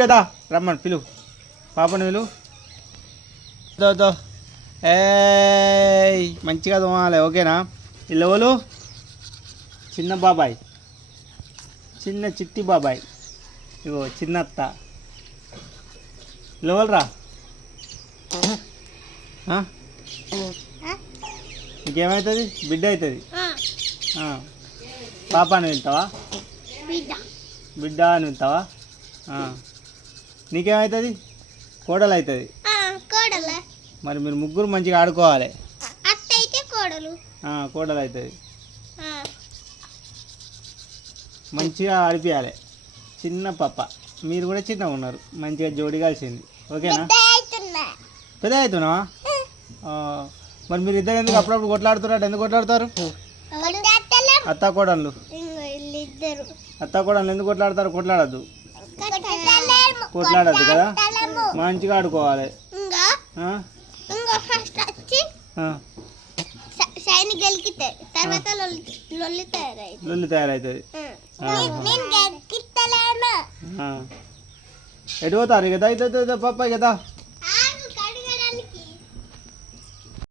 కదా రమ్మని పిలువు పాపని పిలువు. దో ఏ మంచిగా తోమాలి ఓకేనా. ఇల్లెవలు చిన్న బాబాయ్, చిన్న చిట్టి బాబాయ్, ఇగో చిన్నత్త. ఇల్లెవలరా నీకేమవుతుంది? బిడ్డ అవుతుంది. పాప అని వెళ్తావా? బిడ్డ అని వెళ్తావా? నీకేమవుతుంది? కోడలు అవుతుంది. మరి మీరు ముగ్గురు మంచిగా ఆడుకోవాలి. కోడలు అవుతుంది. మంచిగా ఆడిపియాలి. చిన్న పాప, మీరు కూడా చిన్నగా ఉన్నారు, మంచిగా జోడి కలిసింది ఓకేనా. పెద్ద అవుతున్నావా? మరి మీరు ఇద్దరు ఎందుకు అప్పుడప్పుడు కొట్లాడుతున్నారు? ఎందుకు కొట్లాడతారు? అత్త కోడళ్ళు ఎందుకు కొట్లాడతారు? కొట్లాడద్దు కదా, మంచిగా ఆడుకోవాలి. లొల్లి తయారవుతుంది. ఎటు పోతారు కదా? అయితే పాప కదా